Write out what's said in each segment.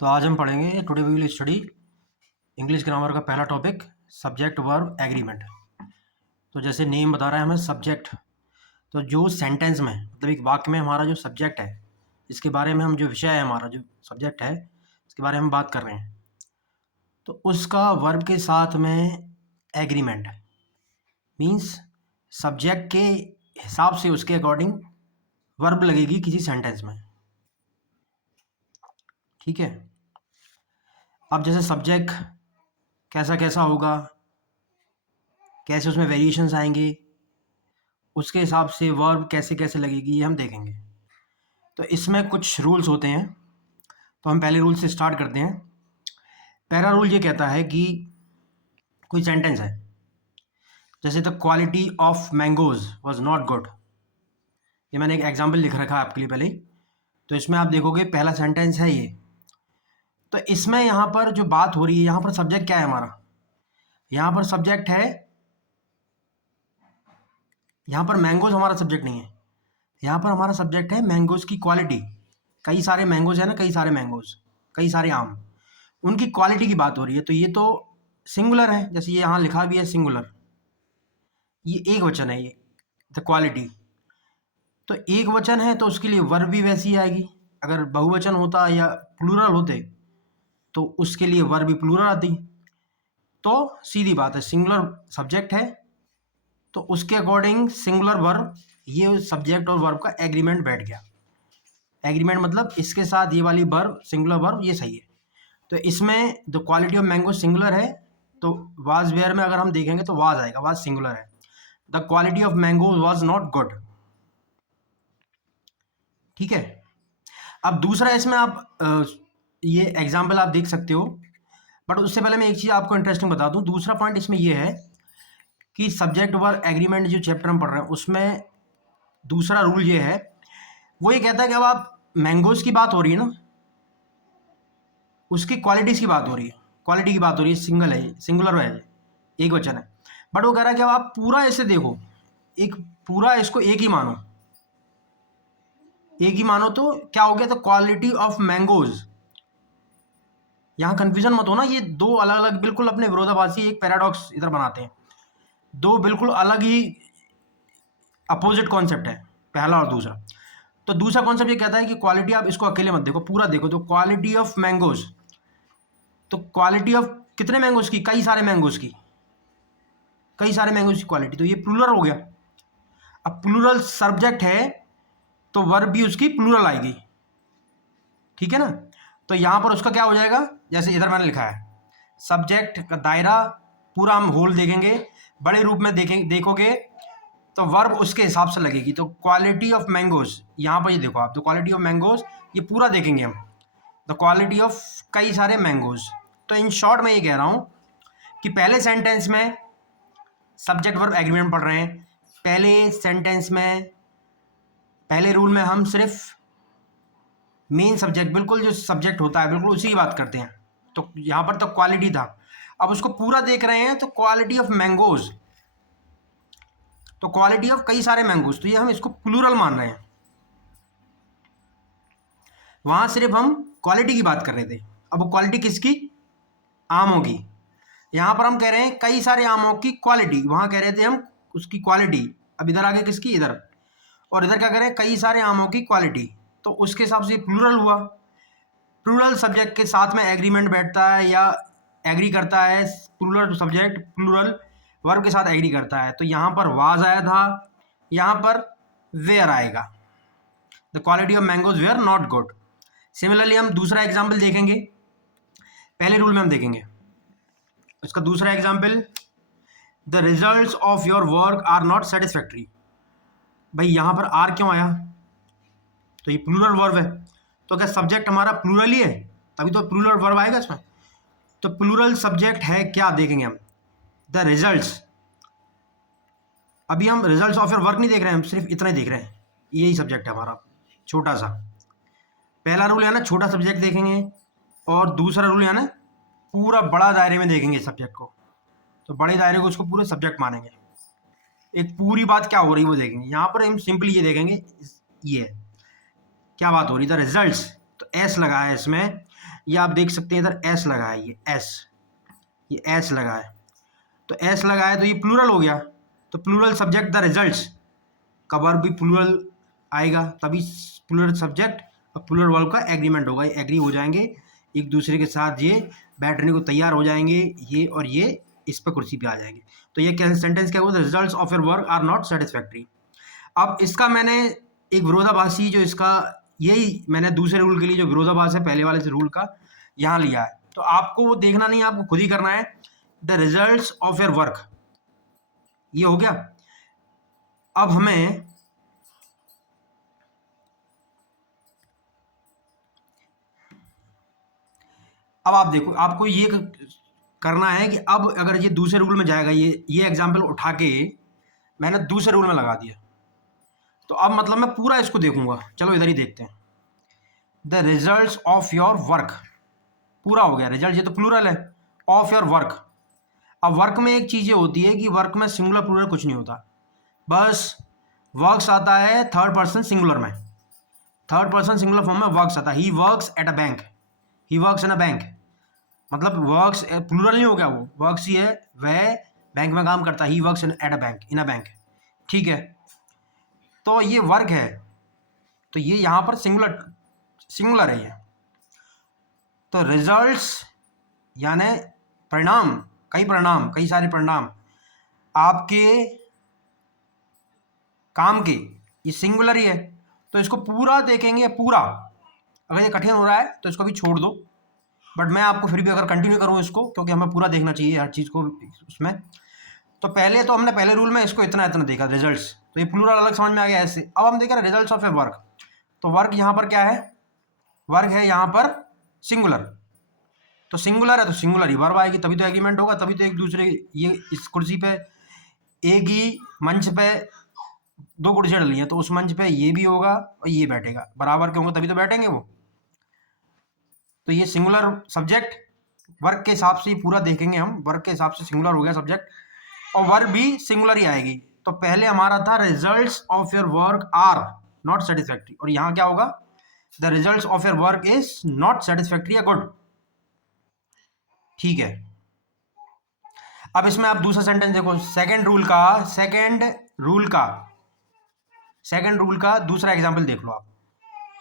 तो आज हम पढ़ेंगे today we will study English grammar का पहला टॉपिक सब्जेक्ट वर्ब एग्रीमेंट। तो जैसे नेम बता रहा है हमें सब्जेक्ट, तो जो सेंटेंस में मतलब एक वाक्य में हमारा जो सब्जेक्ट है, इसके बारे में हम जो विषय है हमारा जो सब्जेक्ट है इसके बारे में हम बात कर रहे हैं, तो उसका वर्ब के साथ में एग्रीमेंट मीन्स सब्जेक्ट के हिसाब से उसके अकॉर्डिंग वर्ब लगेगी किसी सेंटेंस में। ठीक है। अब जैसे सब्जेक्ट कैसा कैसा होगा, कैसे उसमें वेरिएशंस आएंगे, उसके हिसाब से वर्ब कैसे कैसे लगेगी, ये हम देखेंगे। तो इसमें कुछ रूल्स होते हैं, तो हम पहले रूल से स्टार्ट करते हैं। पहला रूल ये कहता है कि कोई सेंटेंस है, जैसे the quality of mangoes was not good. ये मैंने एक एग्जाम्पल लिख रखा है आपके लिए पहले ही। तो इसमें आप देखोगे पहला सेंटेंस है ये। तो इसमें यहाँ पर जो बात हो रही है, यहाँ पर सब्जेक्ट क्या है हमारा, यहाँ पर सब्जेक्ट है, यहाँ पर मैंगोज हमारा सब्जेक्ट नहीं है, यहाँ पर हमारा सब्जेक्ट है मैंगोज की क्वालिटी। कई सारे मैंगोज है ना, कई सारे मैंगोज, कई सारे आम, उनकी क्वालिटी की बात हो रही है। तो ये तो सिंगुलर है, जैसे ये यहाँ लिखा भी है सिंगुलर, ये एक वचन है, ये द क्वालिटी। तो एक वचन है तो उसके लिए वर्ब भी वैसी आएगी। अगर बहुवचन होता या प्लूरल होते तो उसके लिए वर्ब भी प्लूरल आती। तो सीधी बात है, सिंगुलर सब्जेक्ट है तो उसके अकॉर्डिंग सिंगुलर वर्ब, ये सब्जेक्ट और वर्ब का एग्रीमेंट बैठ गया। एग्रीमेंट मतलब इसके साथ ये वाली वर्ब, सिंगुलर वर्ब, ये सही है। तो इसमें the quality of mango singular है, तो वाज वेयर में अगर हम देखेंगे तो वाज आएगा, वाज सिंगुलर है। The quality of mango was not good. ठीक है। अब दूसरा इसमें आप ये एग्जाम्पल आप देख सकते हो, बट उससे पहले मैं एक चीज़ आपको इंटरेस्टिंग बता दूं। दूसरा पॉइंट इसमें ये है कि सब्जेक्ट वर्ब एग्रीमेंट जो चैप्टर हम पढ़ रहे हैं उसमें दूसरा रूल ये है, वो ये कहता है कि अब आप मैंगोज की बात हो रही है ना, उसकी क्वालिटीज़ की बात हो रही है, क्वालिटी की बात हो रही है, सिंगल है, सिंगुलर है, एक वचन है। बट वो कह रहा है कि अब आप पूरा ऐसे देखो, एक पूरा इसको एक ही मानो, एक ही मानो। तो क्या हो गया, तो क्वालिटी ऑफ मैंगोज। यहाँ कंफ्यूजन मत हो ना, ये दो अलग अलग बिल्कुल अपने विरोधाभासी एक पैराडॉक्स इधर बनाते हैं। दो बिल्कुल अलग ही अपोजिट कॉन्सेप्ट है, पहला और दूसरा। तो दूसरा कॉन्सेप्ट ये कहता है कि क्वालिटी, आप इसको अकेले मत देखो, पूरा देखो। तो क्वालिटी ऑफ मैंगोज, तो क्वालिटी ऑफ कितने मैंगोज की, कई सारे मैंगोज की, कई सारे मैंगोज की क्वालिटी, तो ये प्लूरल हो गया। अब प्लूरल सब्जेक्ट है तो वर्ब भी उसकी प्लूरल आएगी। ठीक है ना। तो यहां पर उसका क्या हो जाएगा, जैसे इधर मैंने लिखा है सब्जेक्ट का दायरा पूरा हम होल देखेंगे, बड़े रूप में देखेंगे, देखोगे तो वर्ब उसके हिसाब से लगेगी। तो क्वालिटी ऑफ मैंगोज, यहाँ पर ये देखो आप, तो क्वालिटी ऑफ मैंगोज ये पूरा देखेंगे हम, द क्वालिटी ऑफ कई सारे मैंगोज। तो इन शॉर्ट मैं ये कह रहा हूँ कि पहले सेंटेंस में सब्जेक्ट वर्ब एग्रीमेंट पढ़ रहे हैं। पहले सेंटेंस में, पहले रूल में हम सिर्फ मेन सब्जेक्ट, बिल्कुल जो सब्जेक्ट होता है बिल्कुल उसी की बात करते हैं। तो यहाँ पर तो क्वालिटी था, अब उसको पूरा देख रहे हैं, तो क्वालिटी ऑफ मैंगोज, तो क्वालिटी ऑफ कई सारे मैंगोज, तो ये हम इसको प्लूरल मान रहे हैं। वहां सिर्फ हम क्वालिटी की बात कर रहे थे, अब वो क्वालिटी किसकी, आमों की। यहां पर हम कह रहे हैं कई सारे आमों की क्वालिटी, वहां कह रहे थे हम उसकी क्वालिटी। अब इधर आगे किसकी, इधर, और इधर क्या करें, कई सारे आमों की क्वालिटी। तो उसके हिसाब से प्लूरल हुआ। प्लूरल सब्जेक्ट के साथ में एग्रीमेंट बैठता है या एग्री करता है, प्लूरल सब्जेक्ट प्लूरल वर्ब के साथ एग्री करता है। तो यहाँ पर वाज आया था, यहाँ पर वेयर आएगा, the quality of mangoes were not good. Similarly हम दूसरा एग्जाम्पल देखेंगे, पहले रूल में हम देखेंगे इसका दूसरा example, the results of your work are not satisfactory. भाई यहाँ पर आर क्यों आया, तो ये प्लूरल वर्ब है, तो क्या सब्जेक्ट हमारा प्लूरल ही है, तभी तो प्लूरल वर्ब आएगा इसमें। तो प्लूरल सब्जेक्ट है क्या, देखेंगे हम, द रिजल्ट्स। अभी हम रिजल्ट्स ऑफ योर वर्क नहीं देख रहे हैं, हम सिर्फ इतना ही देख रहे हैं, यही सब्जेक्ट है हमारा, छोटा सा। पहला रूल है ना, छोटा सब्जेक्ट देखेंगे, और दूसरा रूल है ना, पूरा बड़ा दायरे में देखेंगे सब्जेक्ट को, तो बड़े दायरे को उसको पूरे सब्जेक्ट मानेंगे। एक पूरी बात क्या हो रही है वो देखेंगे। यहाँ पर हम सिंपली ये देखेंगे, ये क्या बात हो रही, द रिजल्ट्स, तो एस लगा है इसमें, ये आप देख सकते हैं इधर एस लगा है, ये एस लगा है, तो एस लगा है तो ये प्लूरल हो गया, तो प्लूरल सब्जेक्ट द रिजल्ट्स का वर्ब भी प्लूरल आएगा, तभी प्लूरल सब्जेक्ट और प्लूरल वर्ब का एग्रीमेंट होगा, ये एग्री हो जाएंगे एक दूसरे के साथ, ये बैठने को तैयार हो जाएंगे, ये और ये इस पर कुर्सी पे आ जाएंगे। तो ये क्या सेंटेंस क्या हुआ, the results of your work are not satisfactory. अब इसका मैंने एक विरोधाभासी जो इसका, यही मैंने दूसरे रूल के लिए जो विरोधाभास है पहले वाले से रूल का यहाँ लिया है, तो आपको वो देखना नहीं है, आपको खुद ही करना है। The results of your work, ये हो गया। अब हमें अब आप देखो, आपको ये करना है कि अब अगर ये दूसरे रूल में जाएगा, ये एग्जाम्पल उठा के मैंने दूसरे रूल में लगा दिया, तो अब मतलब मैं पूरा इसको देखूंगा। चलो इधर ही देखते हैं। The results of your work, पूरा हो गया रिजल्ट, ये तो प्लूरल है, ऑफ योर वर्क। अब वर्क में एक चीज़ ये होती है कि वर्क में सिंगुलर प्लूरल कुछ नहीं होता, बस वर्क्स आता है थर्ड पर्सन सिंगुलर में, थर्ड पर्सन सिंगुलर फॉर्म में वर्क्स आता है। He works at a bank, he works in a bank, मतलब वर्क्स प्लूरल नहीं हो गया, वो वर्क्स ही है, वह बैंक में काम करता है, he works at a bank, in a bank, ठीक है। तो ये वर्क है, तो ये यहाँ पर सिंगुलर है ये। तो रिजल्ट्स यानी परिणाम, कई सारे परिणाम आपके काम के, ये सिंगुलर ही है, तो इसको पूरा देखेंगे पूरा। अगर ये कठिन हो रहा है तो इसको भी छोड़ दो, बट मैं आपको फिर भी अगर कंटिन्यू करूँ इसको, क्योंकि हमें पूरा देखना चाहिए हर चीज़ को उसमें। तो हमने पहले रूल में इसको इतना देखा रिजल्ट्स, तो ये प्लूरल अलग समझ में आ गया ऐसे। अब हम देख रहे हैं रिजल्ट्स ऑफ ए वर्क, तो वर्क यहाँ पर क्या है, वर्क है यहाँ पर सिंगुलर, तो सिंगुलर है तो सिंगुलर ही वर्ब आएगी, तभी तो एग्रीमेंट होगा, तभी तो एक दूसरे, ये इस कुर्सी पे एक ही मंच पे दो कुर्सियाँ डली हैं, तो उस मंच पे ये भी होगा और ये बैठेगा, बराबर के होंगे तभी तो बैठेंगे वो। तो ये सिंगुलर सब्जेक्ट वर्क के हिसाब से ही पूरा देखेंगे हम, वर्क के हिसाब से सिंगुलर हो गया सब्जेक्ट, और वर्ब भी सिंगुलर ही आएगी। तो पहले हमारा था results of your work are not satisfactory, और यहाँ क्या होगा, the results of your work is not satisfactory या गुड, ठीक है। अब इसमें आप दूसरा सेंटेंस देखो, सेकेंड रूल का दूसरा एग्जाम्पल देख लो आप।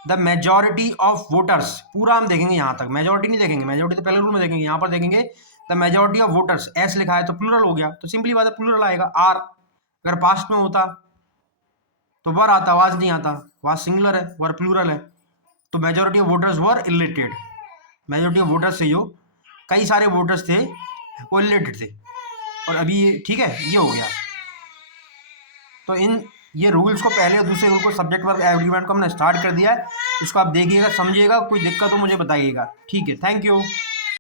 द मेजॉरिटी ऑफ वोटर्स, पूरा हम देखेंगे यहाँ तक, मेजॉरिटी नहीं देखेंगे, मेजॉरिटी तो पहले रूल में देखेंगे, यहाँ पर देखेंगे the majority of voters, S लिखा है तो प्लूरल हो गया, तो सिंपली बात है प्लूरल आएगा। आर अगर पास्ट में होता तो वर आता, वाज नहीं आता, वाज सिंगुलर है, वर प्लूरल है, तो majority of voters were elected, majority of voters से जो कई सारे वोटर्स थे वो इलेक्टेड थे, और अभी ठीक है ये हो गया। तो ये रूल्स को, पहले और दूसरे रूल को, सब्जेक्ट वर्ब एग्रीमेंट को हमने स्टार्ट कर दिया है, इसको आप देखिएगा, समझिएगा, कोई दिक्कत हो मुझे बताइएगा, ठीक है। Thank you.